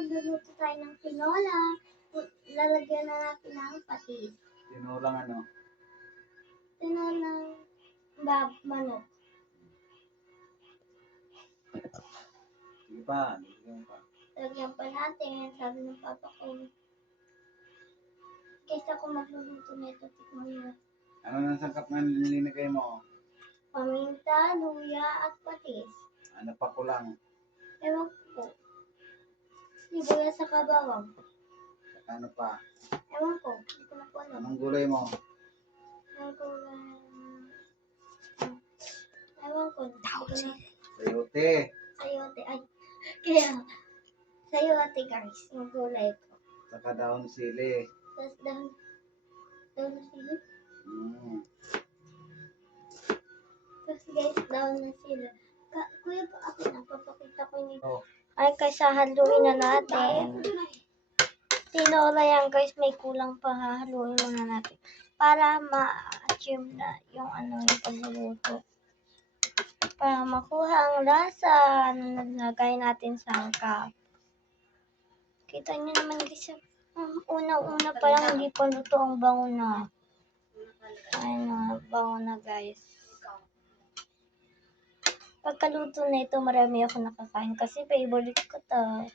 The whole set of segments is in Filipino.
magluluto tayo ng tinola. Lalagyan na natin ng patis. Tinulang ano? Tinolang manok. Sige pa, bigyan pa. Lagyan pa natin, sabi ng papa ko. Kaysa ko magluluto nito, tikman mo. Ano nang sangkap na nilinagay mo? Paminta, luya, at patis. Ano pa kulang? Ewan ko. Sibuyas sa kabawang. Saka ano pa? Ewan ko. Hindi ko na po alam. Anong gulay mo? Ewan ko. Ewan ko. Sayote. Sayote. Ay. Kaya. Sayote guys. Yung gulay ko. Saka daon sili. Tapos daon na sila. Tapos guys, daon na sila. Kuya pa ako na. Papakita ko nito. Oh. Ay, kaysa haluin na natin. Tinola yan guys, may kulang pa, haluin muna natin para ma-achieve na yung yung pagluluto. Para makuha ang lasa na naglagay natin sa cup. Kita nyo naman guys, unang-una pa lang hindi pa luto ang bango na. Ayun na, bango na guys. Pagkaluto na ito, marami ako nakakain kasi favorite ko to.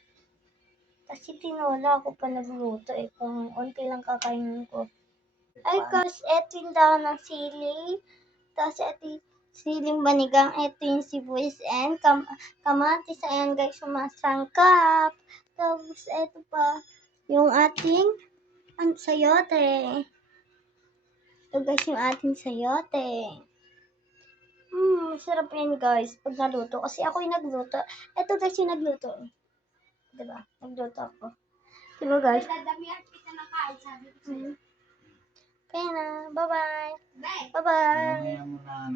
Kasi tinola ako pa nagluto kung unti lang kakainin ko. Ay, kasi eto yung dahon ng sili. Tapos eto yung siling banigang. Eto yung sibuyas and kamatis. Ayan guys, sumasangkap. Tapos eto pa yung ating sayote. Ito guys yung ating sayote. Masarap yan guys pag naluto. Kasi ako yung nagluto. Eto guys yung nagluto. Diba? Nagluto ako. Diba guys? Dadamihan kita ng kain, sabi ko sa'yo. Kaya na. Bye-bye. Bye! Bye-bye. Mamaya mo na